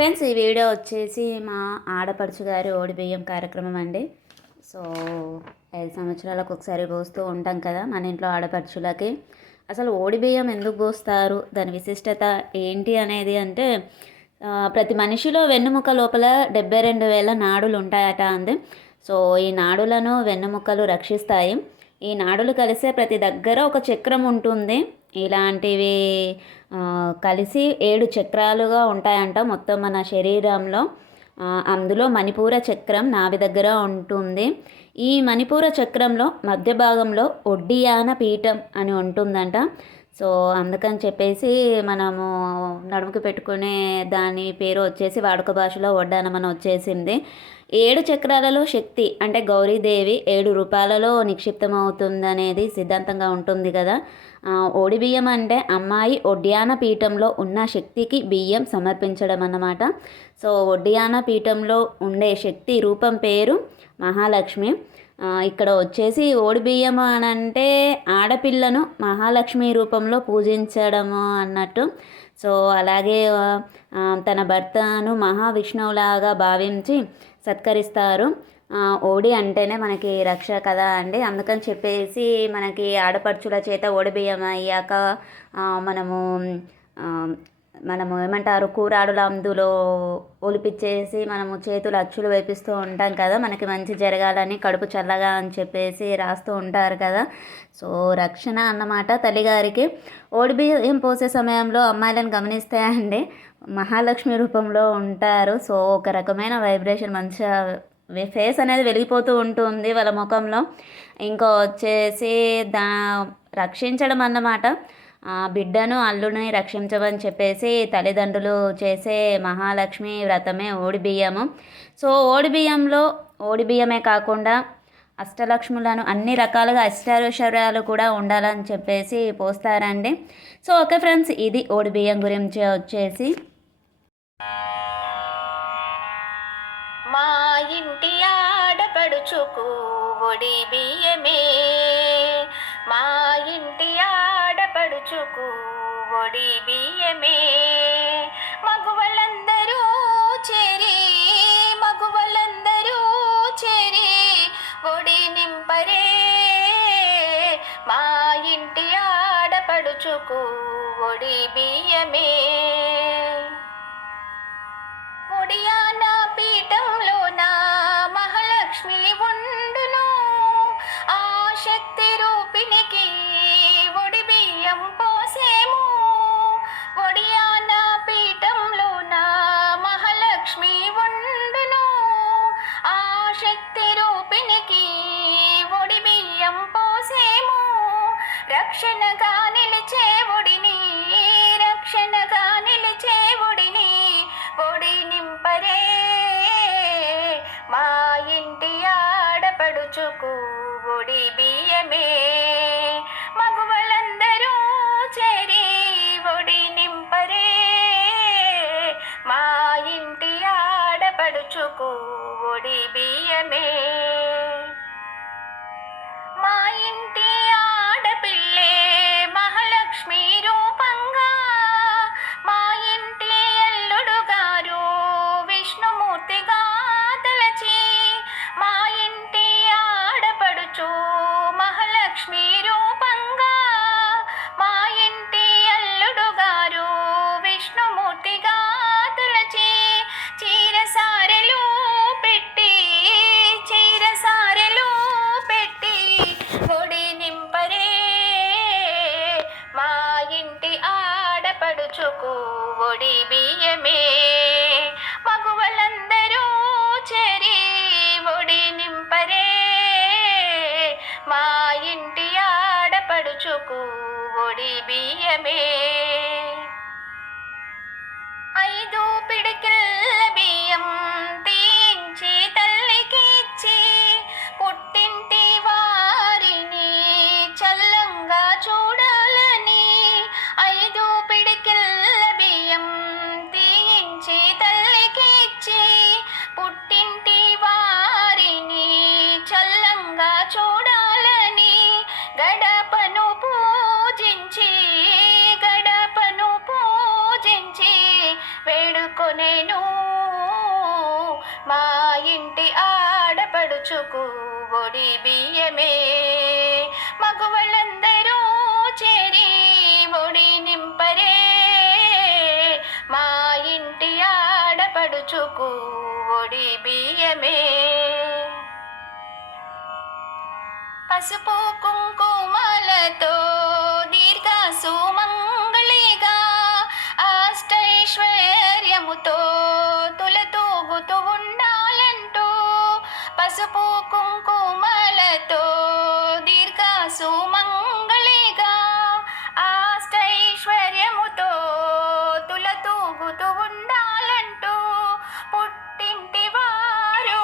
Friends ఈ video వచ్చేసి మా ఆడపడుచు గారి ఓడిబియ్యం కార్యక్రమం అండి. సో ఐదు సంవత్సరాలకు ఒకసారి పోస్తూ ఉంటాం కదా మన ఇంట్లో ఆడపడుచులకి. అసలు ఓడిబియ్యం ఎందుకు పోస్తారు? దాని విశిష్టత ఏంటి అనేది అంటే ప్రతి మనిషిలో వెన్నుముక లోపల డెబ్బై రెండు వేల నాడులు ఉంటాయట అంది. సో ఈ నాడులను వెన్నుముకలు రక్షిస్తాయి. ఈ నాడులు కలిసే ప్రతి దగ్గర ఒక చక్రం ఉంటుంది. ఇలాంటివి కలిసి ఏడు చక్రాలుగా ఉంటాయంట మొత్తం మన శరీరంలో. అందులో మణిపూర చక్రం నాభి దగ్గర ఉంటుంది. ఈ మణిపూర చక్రంలో మధ్య భాగంలో ఒడ్డియాన పీఠం అని ఉంటుందంట. సో అందుకని చెప్పేసి మనము నడుముకి పెట్టుకునే దాని పేరు వచ్చేసి వాడుక భాషలో వడ్డానమని వచ్చేసింది. ఏడు చక్రాలలో శక్తి అంటే గౌరీదేవి ఏడు రూపాయలలో నిక్షిప్తమవుతుందనేది సిద్ధాంతంగా ఉంటుంది కదా. ఆ, ఓడి బియ్యం అంటే అమ్మాయి ఒడ్యాన పీఠంలో ఉన్న శక్తికి బియ్యం సమర్పించడం అన్నమాట సో ఒడ్యాన పీఠంలో ఉండే శక్తి రూపం పేరు మహాలక్ష్మి. ఇక్కడ వచ్చేసి ఓడి బియ్యం అని అంటే ఆడపిల్లను మహాలక్ష్మి రూపంలో పూజించడము అన్నట్టు. సో అలాగే తన భర్తను మహావిష్ణువులాగా భావించి సత్కరిస్తారు. ఓడి అంటేనే మనకి రక్ష కదా అండి. అందుకని చెప్పేసి మనకి ఆడపడుచుల చేత ఓడి బియ్యం అయ్యాక మనము మనము ఏమంటారు కూరాడుల అందులో ఒలిపిచ్చేసి మనము చేతులు అచ్చులు వేపిస్తూ ఉంటాం కదా మనకి మంచి జరగాలని కడుపు చల్లగా అని చెప్పేసి రాస్తూ ఉంటారు కదా. సో రక్షణ అన్నమాట తల్లిగారికి. ఓడిబియ్యం పోసే సమయంలో అమ్మాయిలను గమనిస్తే అండి మహాలక్ష్మి రూపంలో ఉంటారు. సో ఒక రకమైన వైబ్రేషన్ మంచిగా ఫేస్ అనేది వెలిగిపోతూ ఉంటుంది వాళ్ళ ముఖంలో. ఇంకో వచ్చేసి దా రక్షించడం అన్నమాట. బిడ్డను అల్లుడిని రక్షించమని చెప్పేసి తల్లిదండ్రులు చేసే మహాలక్ష్మి వ్రతమే ఓడి బియ్యము సో ఓడి బియ్యంలో ఓడి బియ్యమే కాకుండా అష్టలక్ష్ములను అన్ని రకాలుగా అష్టారోషరాలు కూడా ఉండాలని చెప్పేసి పోస్తారండి. సో ఓకే ఫ్రెండ్స్ ఇది ఓడి బియ్యం గురించి వచ్చేసి. మా ఇంటి ఆడపడుచుకు ఒడి బియ్యమే మా ఇంటి ఆడపడుచుకు ఒడి బియ్యమే. మగువలందరూ చేరి మగువలందరూ చేరి ఒడి నింపరే. మా ఇంటి ఆడపడుచుకు ఒడి బియ్యమే. ఆడపడుచుకు ready, EB. ఆడపడుచుకు ఒడి బియ్యమే. మగవలందరూ చేరి ఒడి నింపరే. మా ఇంటి ఆడపడుచుకు ఒడి బియ్యమే. పసుపు కుంకుమలతో దీర్ఘ సుమంగళిగా అష్టైశ్వర్యముతో పసుపు కుంకుమలతో దీర్ఘ సుమంగళిగా ఆష్టైశ్వర్యముతో తులతూగుతూ ఉండాలంటూ పుట్టింటి వారు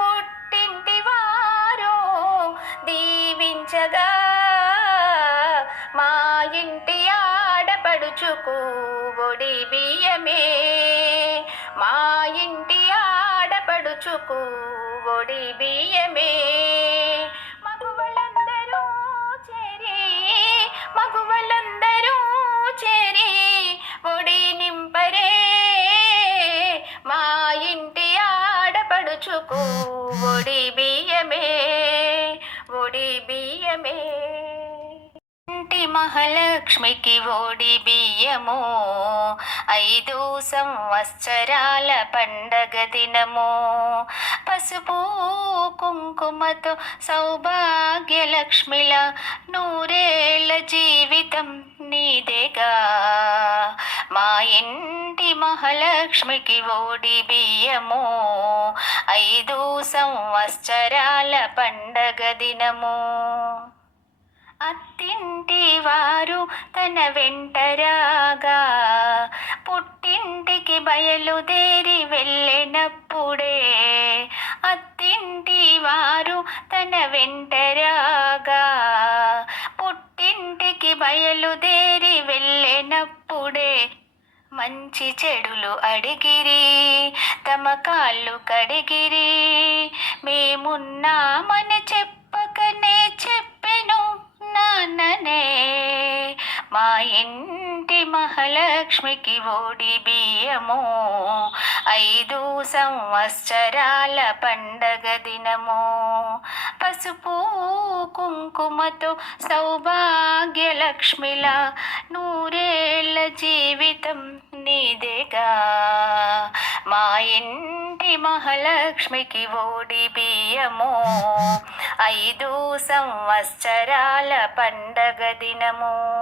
పుట్టింటి వారు దీవించగా మా ఇంటి ఆడపడుచుకు ఒడి బియ్యమే మా ఇంటి ఆడపడుచుకు ఒడి బియ్యమే మగువలందరూ చేరి మగువలందరూ చేరి ఒడి నింపరే మా ఇంటి ఆడపడుచుకు ఒడి బియ్యమే ఒడి బియ్యమే ఇంటి మహాలక్ష్మికి ఓడి బియ్యము ఐదు సంవత్సరాల పండగ దినము. పసుపు కుంకుమతో సౌభాగ్యలక్ష్మిల నూరేళ్ళ జీవితం నీదేగా. మా ఇంటి మహాలక్ష్మికి ఓడి బియ్యము ఐదు సంవత్సరాల పండగ దినము. అత్తింటి వారు తన వెంటరాగా. పుట్టింటికి బయలుదేరి వెళ్ళినప్పుడే అత్తింటి వారు తన వెంటరాగా. పుట్టింటికి బయలుదేరి వెళ్ళినప్పుడే మంచి చెడులు అడిగిరి తమ కాళ్ళు కడిగిరి. మేమున్నామని చెప్పి నాన్ననే మా ఇంటి మహాలక్ష్మికి ఓడి బియ్యము. ఐదు సంవత్సరాల పండగ దినము. పసుపు కుంకుమతో సౌభాగ్యలక్ష్మిల నూరేళ్ళ జీవితం నీదేగా. మా ఇంటి మహాలక్ష్మికి ఓడి బియ్యము. ఐదు సంవత్సరాల పండగ దినము.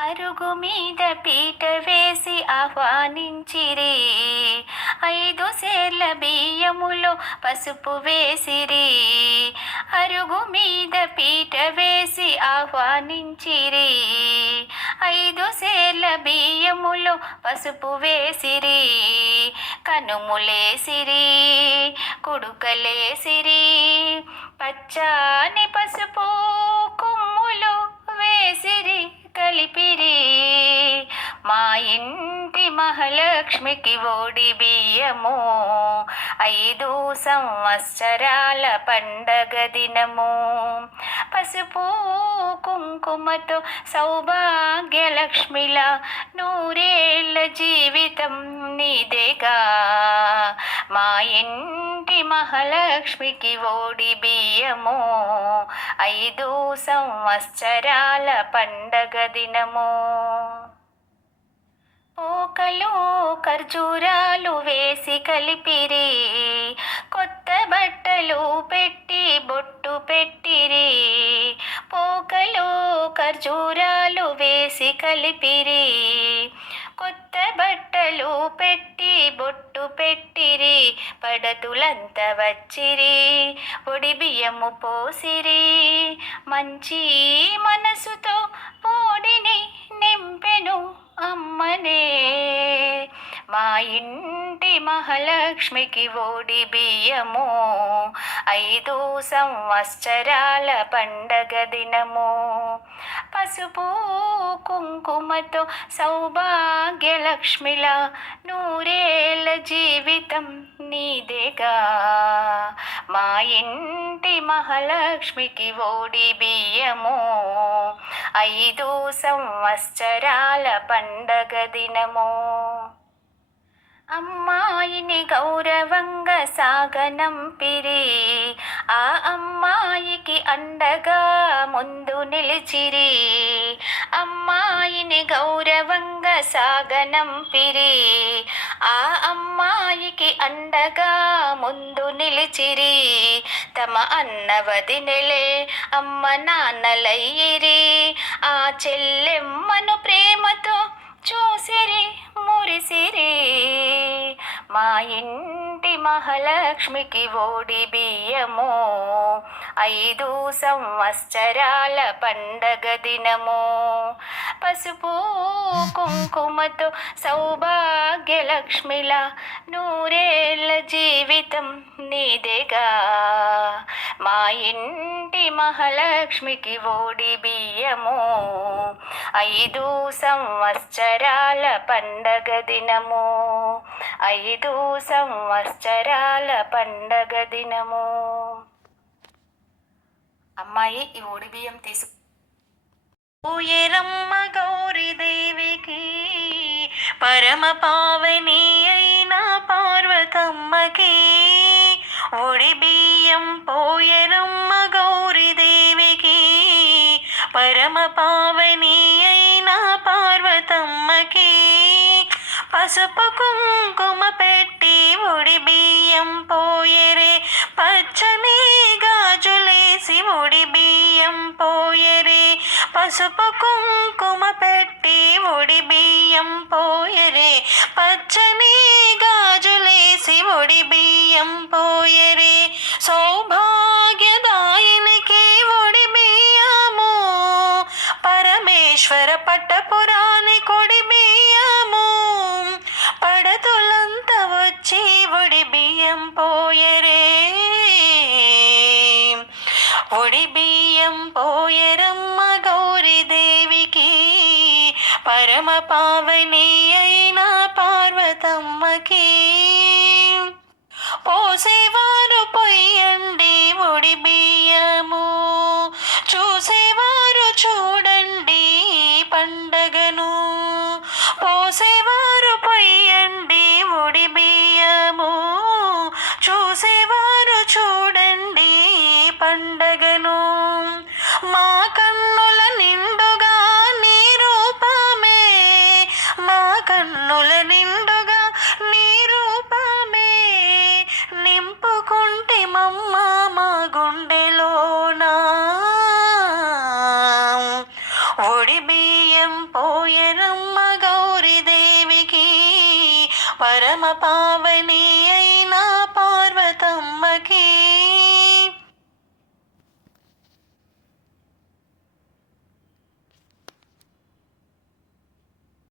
అరుగు మీద పీట వేసి ఆహ్వానించిరి. ఐదు సేర్ల బియ్యములో పసుపు వేసిరి. అరుగు మీద పీట వేసి ఆహ్వానించిరి. ఐదు సేర్ల బియ్యములో పసుపు వేసిరి. కనుములేసిరి. కుడుకలేసిరి. పచ్చని పసుపు కొమ్ములు వేసిరి కలిపిరి. మా ఇంటి మహాలక్ష్మికి ఓడి బియ్యము. ఐదు సంవత్సరాల పండగ దినము. పసుపు కుంకుమతో సౌభాగ్యలక్ష్మిల నూరేళ్ళ జీవితం నీదేగా. మా ఇంటి మహాలక్ష్మికి ఓడి బియ్యము. ఐదు సంవత్సరాల పండగ దినము. పోకలు ఖర్జూరాలు వేసి కలిపిరి. కొత్త బట్టలు పెట్టి బొట్టు పెట్టిరి. పోకలో ఖర్జూరాలు వేసి కలిపిరి. కొత్త బట్టలు పెట్టి బొట్టు పెట్టిరి. పడతులంత వచ్చిరి. ఒడి బియ్యము పోసిరి. మంచి మనసుతో పోడిని నింపెను. అమ్మనే మా ఇంటి మహాలక్ష్మికి ఓడి బియ్యము. ఐదు సంవత్సరాల పండగ దినము. పసుపు కుంకుమతో సౌభాగ్యలక్ష్మిల నూరేళ్ళ జీవితం నీదేగా. మా ఇంటి మహాలక్ష్మికి ఓడి బియ్యము. ఐదు సంవత్సరాల పండగ దినము. అమ్మాయిని గౌరవంగా సాగనంపిరి. ఆ అమ్మాయికి అండగా ముందు నిలిచిరి. అమ్మాయిని గౌరవంగా సాగనంపిరి. ఆ అమ్మాయికి అండగా ముందు నిలిచిరి. తమ అన్న వదినలే అమ్మ నాన్నలయ్యిరి. ఆ చెల్లెమ్మను ప్రేమతో చూసిరి మురిసిరి. మా కోటి మహాలక్ష్మికి ఓడి బియ్యము. ఐదు సంవత్సరాల పండగ దినము. పసుపు కుంకుమతో సౌభాగ్యలక్ష్మిలా నూరేళ్ళ జీవితం నీదేగా. మా ఇంటి మహాలక్ష్మికి ఓడి బియ్యము. ఐదు సంవత్సరాల పండగ దినము. ఐదు సంవత్సరాల పండగ దినము అమ్మాయి ఈ ఓడి బియ్యం తీసు ఊయరమ్మ గౌరీ దేవికి పరమ పావని అయిన పార్వతమ్మకి ఒడి బియ్యం పోయరమ్మ గౌరీ దేవికి పరమ పావని అయిన పార్వతమ్మకి పసుపు కుంకుమ పెట్టి ఒడి బియ్యం పోయరే. పచ్చని గాజులేసి ఒడి బియ్యం పోయరే. పసుపు కుంకుమ పెట్టి ఒడి బియ్యం పోయరే. పచ్చని గాజులేసి ఒడి బియ్యం పోయరే. సౌభాగ్యదాయినికి ఒడి బియ్యము. పరమేశ్వర పట్ట పొడి బియ్యం పోయరమ్మ గౌరీదేవికి పరమ పావని